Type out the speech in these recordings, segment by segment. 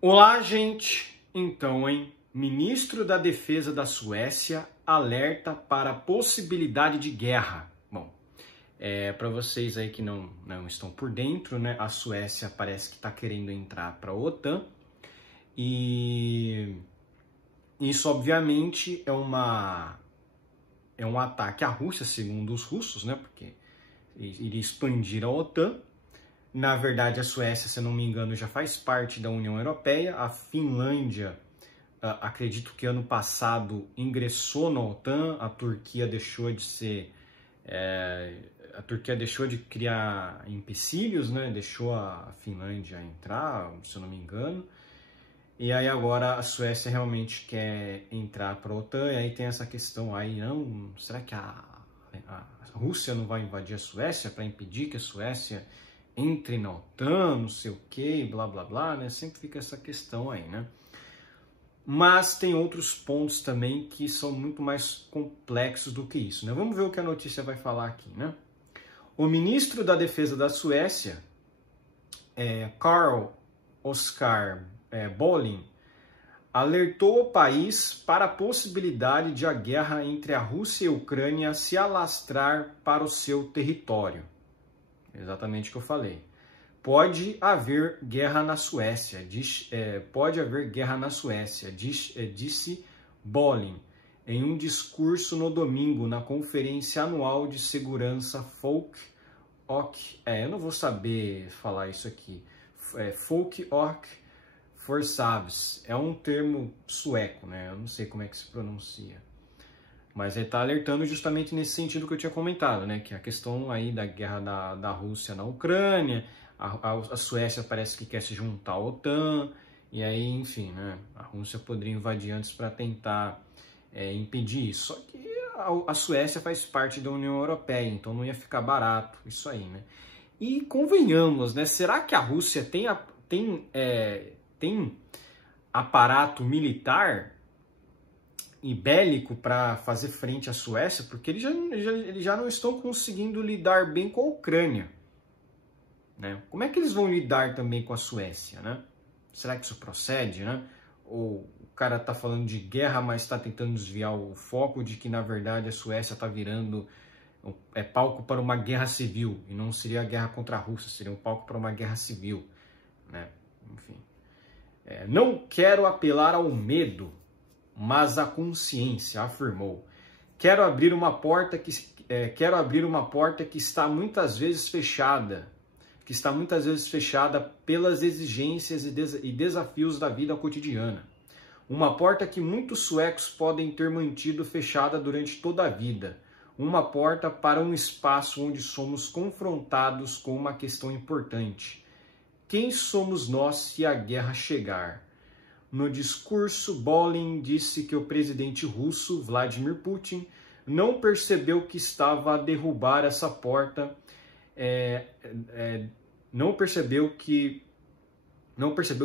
Olá, gente! Então, Ministro da Defesa da Suécia alerta para a possibilidade de guerra. Bom, para vocês aí que não estão por dentro, né? A Suécia parece que está querendo entrar para a OTAN e isso, obviamente, é um ataque à Rússia, segundo os russos, né? Porque iria expandir a OTAN. Na verdade, a Suécia, se eu não me engano, já faz parte da União Europeia. A Finlândia, acredito que ano passado, ingressou na OTAN. A Turquia deixou de ser... a Turquia deixou de criar empecilhos, né? Deixou a Finlândia entrar, se eu não me engano. E aí agora a Suécia realmente quer entrar para a OTAN. E aí tem essa questão aí, não? Será que a Rússia não vai invadir a Suécia para impedir que a Suécia entre na OTAN, não sei o que, blá blá blá, né? Sempre fica essa questão aí, né? Mas tem outros pontos também que são muito mais complexos do que isso, né? Vamos ver o que a notícia vai falar aqui, né? O ministro da Defesa da Suécia, Carl Oskar Bolin, alertou o país para a possibilidade de a guerra entre a Rússia e a Ucrânia se alastrar para o seu território. Exatamente o que eu falei. Pode haver guerra na Suécia, disse Bolin em um discurso no domingo na Conferência Anual de Segurança Folk-ok. Eu não vou saber falar isso aqui. Folk-ok Forsavs. É um termo sueco, né? Eu não sei como é que se pronuncia. Mas ele está alertando justamente nesse sentido que eu tinha comentado, né? Que a questão aí da guerra da Rússia na Ucrânia, a Suécia parece que quer se juntar à OTAN, e aí, enfim, né? A Rússia poderia invadir antes para tentar impedir isso. Só que a Suécia faz parte da União Europeia, então não ia ficar barato isso aí, né? E convenhamos, né? Será que a Rússia tem aparato militar e bélico para fazer frente à Suécia? Porque eles já não estão conseguindo lidar bem com a Ucrânia, né? Como é que eles vão lidar também com a Suécia, né? Será que isso procede, né? Ou o cara está falando de guerra, mas está tentando desviar o foco de que, na verdade, a Suécia está virando palco para uma guerra civil, e não seria a guerra contra a Rússia, seria um palco para uma guerra civil, né? Enfim. Não quero apelar ao medo, mas a consciência, afirmou. Quero abrir uma porta que está muitas vezes fechada, pelas exigências e desafios da vida cotidiana. Uma porta que muitos suecos podem ter mantido fechada durante toda a vida. Uma porta para um espaço onde somos confrontados com uma questão importante. Quem somos nós se a guerra chegar? No discurso, Bolin disse que o presidente russo, Vladimir Putin, não percebeu que estava a derrubar essa porta, não percebeu que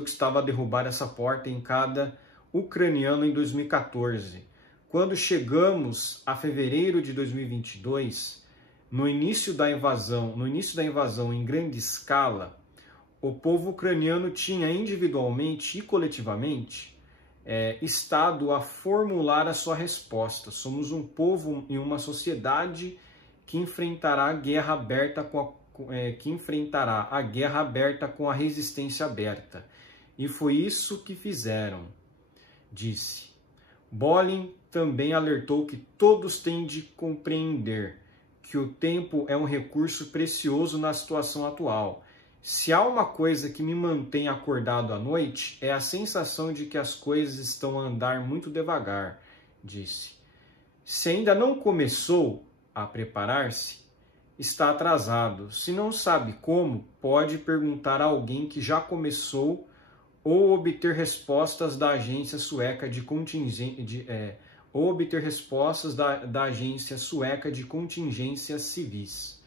estava a derrubar essa porta em cada ucraniano em 2014. Quando chegamos a fevereiro de 2022, no início da invasão em grande escala, o povo ucraniano tinha individualmente e coletivamente estado a formular a sua resposta. Somos um povo e uma sociedade que enfrentará a guerra aberta com a resistência aberta. E foi isso que fizeram, disse. Bolin também alertou que todos têm de compreender que o tempo é um recurso precioso na situação atual. Se há uma coisa que me mantém acordado à noite, é a sensação de que as coisas estão a andar muito devagar, disse. Se ainda não começou a preparar-se, está atrasado. Se não sabe como, pode perguntar a alguém que já começou ou obter respostas da agência sueca de contingências civis.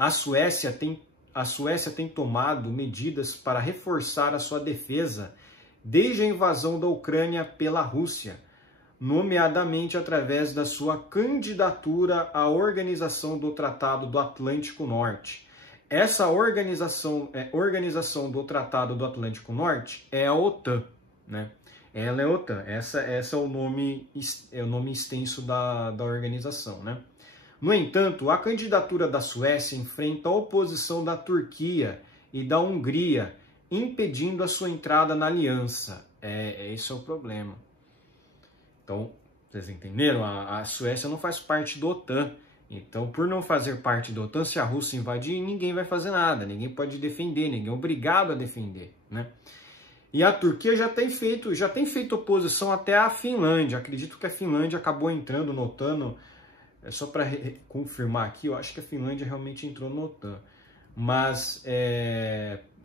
A Suécia tem tomado medidas para reforçar a sua defesa desde a invasão da Ucrânia pela Rússia, nomeadamente através da sua candidatura à Organização do Tratado do Atlântico Norte. Essa organização do Tratado do Atlântico Norte é a OTAN, né? Ela é a OTAN, essa é o nome extenso da organização, né? No entanto, a candidatura da Suécia enfrenta a oposição da Turquia e da Hungria, impedindo a sua entrada na aliança. Esse é o problema. Então, vocês entenderam? A Suécia não faz parte da OTAN. Então, por não fazer parte da OTAN, se a Rússia invadir, ninguém vai fazer nada, ninguém pode defender, ninguém é obrigado a defender, né? E a Turquia já tem feito oposição até à Finlândia. Acredito que a Finlândia acabou entrando no OTAN. Só para confirmar aqui, eu acho que a Finlândia realmente entrou no OTAN. Mas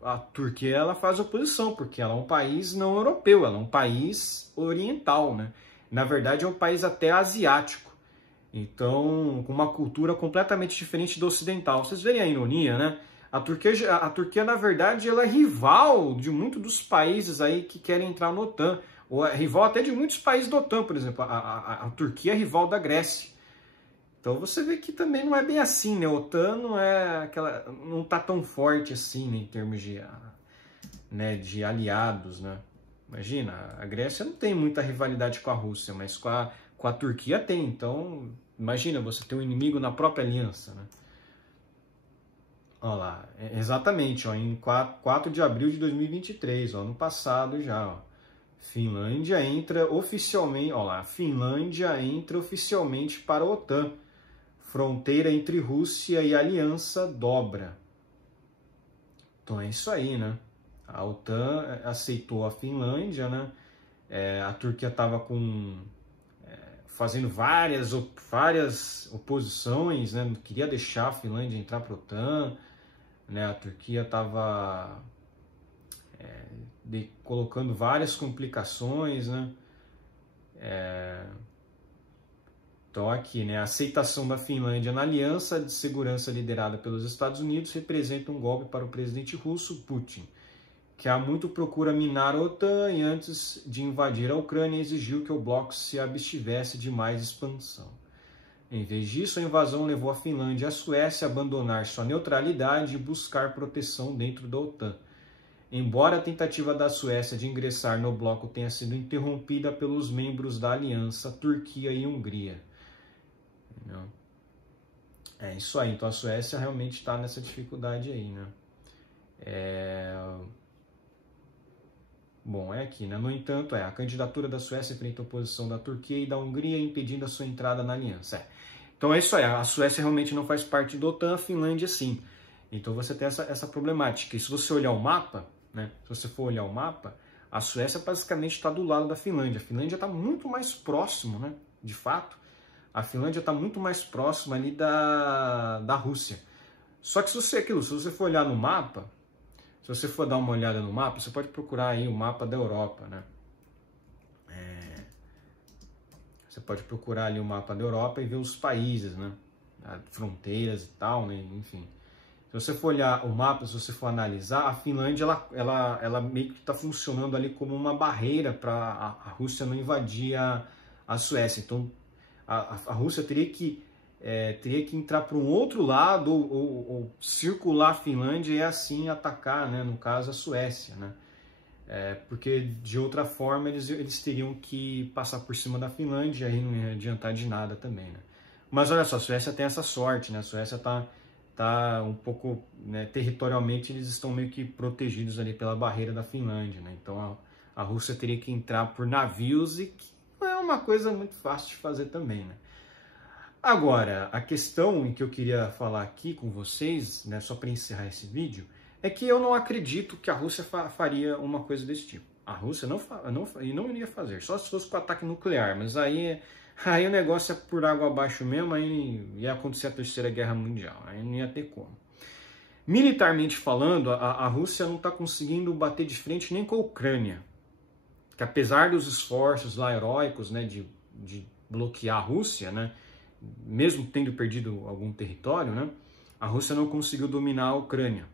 a Turquia ela faz oposição, porque ela é um país não europeu, ela é um país oriental, né? Na verdade, é um país até asiático. Então, com uma cultura completamente diferente do ocidental. Vocês verem a ironia, né? A Turquia, na verdade, ela é rival de muitos dos países aí que querem entrar no OTAN. Ou é rival até de muitos países da OTAN, por exemplo. A Turquia é rival da Grécia. Então você vê que também não é bem assim, né? A OTAN não está tão forte assim, né, em termos de aliados, né? Imagina, a Grécia não tem muita rivalidade com a Rússia, mas com a Turquia tem. Então, imagina você ter um inimigo na própria aliança, né? Olha lá, exatamente, ó, em 4 de abril de 2023, ó, ano passado já, ó, Finlândia entra oficialmente, ó lá, Finlândia entra oficialmente para a OTAN. Fronteira entre Rússia e aliança dobra. Então é isso aí, né? A OTAN aceitou a Finlândia, né? A Turquia estava fazendo várias oposições, né? Não queria deixar a Finlândia entrar para a OTAN, né? A Turquia estava colocando várias complicações, né? Então aqui, né, a aceitação da Finlândia na aliança de segurança liderada pelos Estados Unidos representa um golpe para o presidente russo Putin, que há muito procura minar a OTAN e antes de invadir a Ucrânia exigiu que o bloco se abstivesse de mais expansão. Em vez disso, a invasão levou a Finlândia e a Suécia a abandonar sua neutralidade e buscar proteção dentro da OTAN. Embora a tentativa da Suécia de ingressar no bloco tenha sido interrompida pelos membros da aliança, Turquia e Hungria. Não. É isso aí, então a Suécia realmente está nessa dificuldade aí, né? Bom, é aqui, né? No entanto, a candidatura da Suécia enfrenta a oposição da Turquia e da Hungria, impedindo a sua entrada na aliança. Então é isso aí, a Suécia realmente não faz parte da OTAN, a Finlândia sim. Então você tem essa problemática. E se você olhar o mapa, né? Se você for olhar o mapa, a Suécia basicamente está do lado da Finlândia. A Finlândia está muito mais próximo, né? De fato. A Finlândia está muito mais próxima ali da Rússia. Só que se você for olhar no mapa, se você for dar uma olhada no mapa, você pode procurar aí o mapa da Europa, né? Você pode procurar ali o mapa da Europa e ver os países, né? Fronteiras e tal, né? Enfim. Se você for olhar o mapa, se você for analisar, a Finlândia ela meio que está funcionando ali como uma barreira para a Rússia não invadir a Suécia. Então, a Rússia teria que entrar para um outro lado ou circular a Finlândia e assim atacar, né, no caso, a Suécia, né? Porque de outra forma eles teriam que passar por cima da Finlândia e aí não ia adiantar de nada também, né? Mas olha só, a Suécia tem essa sorte, né? A Suécia tá um pouco, né, territorialmente eles estão meio que protegidos ali pela barreira da Finlândia, né? Então a Rússia teria que entrar por navios e não é uma coisa muito fácil de fazer também, né? Agora, a questão em que eu queria falar aqui com vocês, né, só para encerrar esse vídeo, é que eu não acredito que a Rússia faria uma coisa desse tipo. A Rússia não iria fazer, só se fosse com ataque nuclear, mas aí o negócio é por água abaixo mesmo, aí ia acontecer a Terceira Guerra Mundial, aí não ia ter como. Militarmente falando, a Rússia não está conseguindo bater de frente nem com a Ucrânia, que apesar dos esforços lá heróicos, né, de bloquear a Rússia, né, mesmo tendo perdido algum território, né, a Rússia não conseguiu dominar a Ucrânia.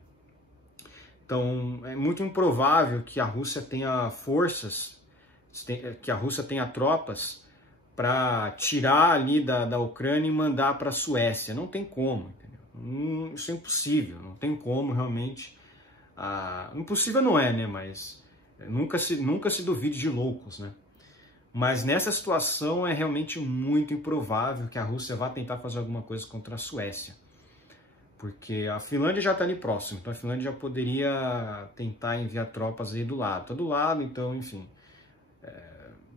Então, é muito improvável que a Rússia tenha forças, que a Rússia tenha tropas para tirar ali da Ucrânia e mandar para a Suécia. Não tem como, entendeu? Isso é impossível, não tem como realmente. Impossível não é, né? Mas nunca se duvide de loucos, né? Mas nessa situação é realmente muito improvável que a Rússia vá tentar fazer alguma coisa contra a Suécia. Porque a Finlândia já está ali próximo, então a Finlândia já poderia tentar enviar tropas aí do lado. Está do lado, então, enfim.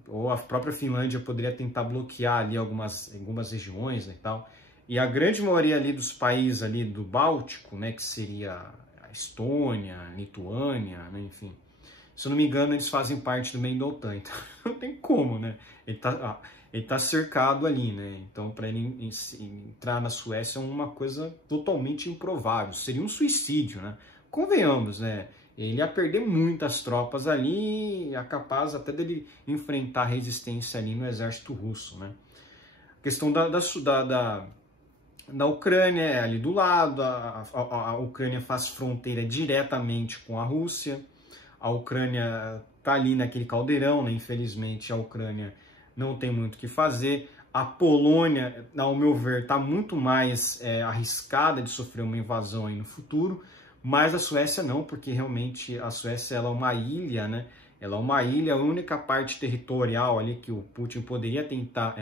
Ou a própria Finlândia poderia tentar bloquear ali algumas regiões, né, e tal. E a grande maioria ali dos países ali do Báltico, né, que seria a Estônia, a Lituânia, né, enfim. Se eu não me engano, eles fazem parte também da OTAN, então não tem como, né? Ele tá cercado ali, né? Então, para ele entrar na Suécia é uma coisa totalmente improvável. Seria um suicídio, né? Convenhamos, né? Ele ia perder muitas tropas ali e é capaz até dele enfrentar resistência ali no exército russo, né? A questão da Ucrânia é ali do lado, a Ucrânia faz fronteira diretamente com a Rússia, a Ucrânia está ali naquele caldeirão, né? Infelizmente a Ucrânia não tem muito o que fazer. A Polônia, ao meu ver, está muito mais arriscada de sofrer uma invasão aí no futuro, mas a Suécia não, porque realmente a Suécia ela é uma ilha, né? Ela é uma ilha, a única parte territorial ali que o Putin poderia tentar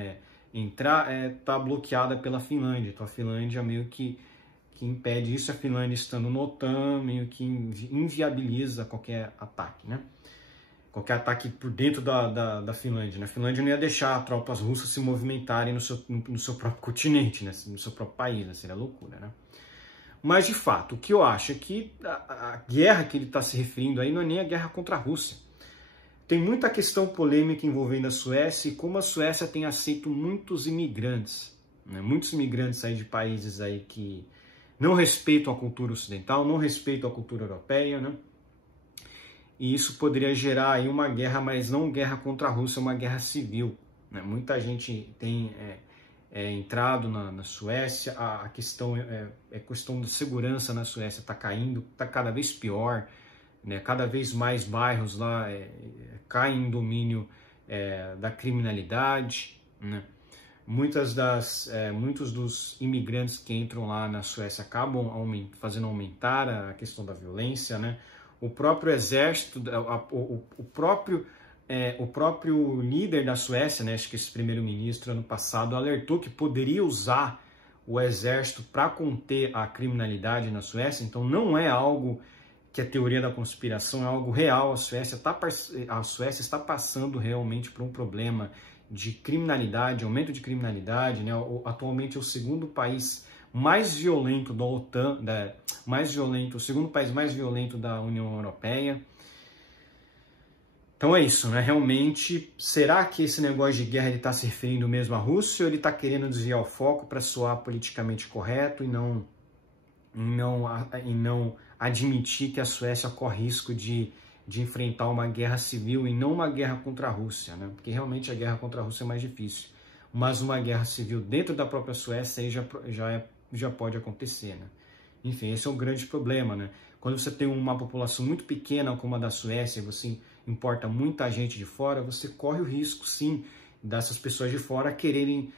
entrar está bloqueada pela Finlândia. Então a Finlândia meio que impede isso, a Finlândia estando no OTAN meio que inviabiliza qualquer ataque, né? Qualquer ataque por dentro da Finlândia, né? A Finlândia não ia deixar tropas russas se movimentarem no seu próprio continente, né? No seu próprio país, né? Seria loucura, né? Mas, de fato, o que eu acho é que a guerra que ele está se referindo aí não é nem a guerra contra a Rússia. Tem muita questão polêmica envolvendo a Suécia e como a Suécia tem aceito muitos imigrantes, né? Muitos imigrantes aí de países aí que não respeitam a cultura ocidental, não respeitam a cultura europeia, né? E isso poderia gerar aí uma guerra, mas não guerra contra a Rússia, uma guerra civil, né? Muita gente tem entrado na Suécia, a questão questão de segurança na Suécia está caindo, está cada vez pior, né? Cada vez mais bairros lá caem em domínio da criminalidade, né? Muitos dos imigrantes que entram lá na Suécia acabam fazendo aumentar a questão da violência, né? O próprio exército, o próprio líder da Suécia, né? Acho que esse primeiro-ministro ano passado alertou que poderia usar o exército para conter a criminalidade na Suécia. Então não é algo que é teoria da conspiração, é algo real. A Suécia está passando realmente por um problema de criminalidade, aumento de criminalidade, né? Atualmente é o segundo país mais violento da OTAN, o segundo país mais violento da União Europeia. Então é isso, né? Realmente, será que esse negócio de guerra ele está se referindo mesmo à Rússia ou ele está querendo desviar o foco para soar politicamente correto e não admitir que a Suécia corre risco de enfrentar uma guerra civil e não uma guerra contra a Rússia, né? Porque realmente a guerra contra a Rússia é mais difícil. Mas uma guerra civil dentro da própria Suécia aí já pode acontecer, né? Enfim, esse é um grande problema, né? Quando você tem uma população muito pequena como a da Suécia e você importa muita gente de fora, você corre o risco, sim, dessas pessoas de fora quererem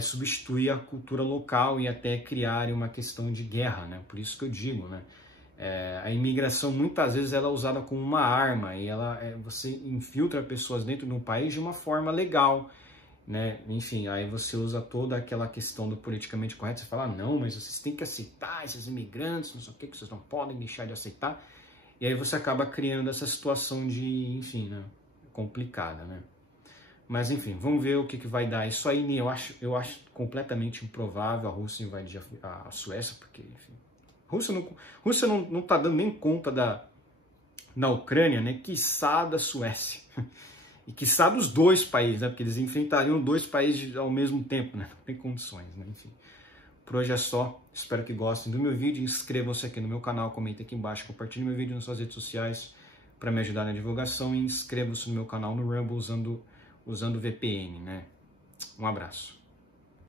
substituir a cultura local e até criarem uma questão de guerra, né? Por isso que eu digo, né? A imigração muitas vezes ela é usada como uma arma e você infiltra pessoas dentro de um país de uma forma legal, né? Enfim, aí você usa toda aquela questão do politicamente correto, você fala, não, mas vocês têm que aceitar esses imigrantes, não sei o que vocês não podem deixar de aceitar, e aí você acaba criando essa situação de, enfim, né? Complicada, né? Mas enfim, vamos ver o que vai dar. Isso aí eu acho completamente improvável a Rússia invadir a Suécia, porque, enfim, Rússia não tá dando nem conta da Ucrânia, né? Quiçá da Suécia. E quiçá dos dois países, né? Porque eles enfrentariam dois países ao mesmo tempo, né? Não tem condições, né? Enfim, por hoje é só. Espero que gostem do meu vídeo. Inscrevam-se aqui no meu canal, comentem aqui embaixo, compartilhem meu vídeo nas suas redes sociais para me ajudar na divulgação e inscrevam-se no meu canal no Rumble usando VPN, né? Um abraço.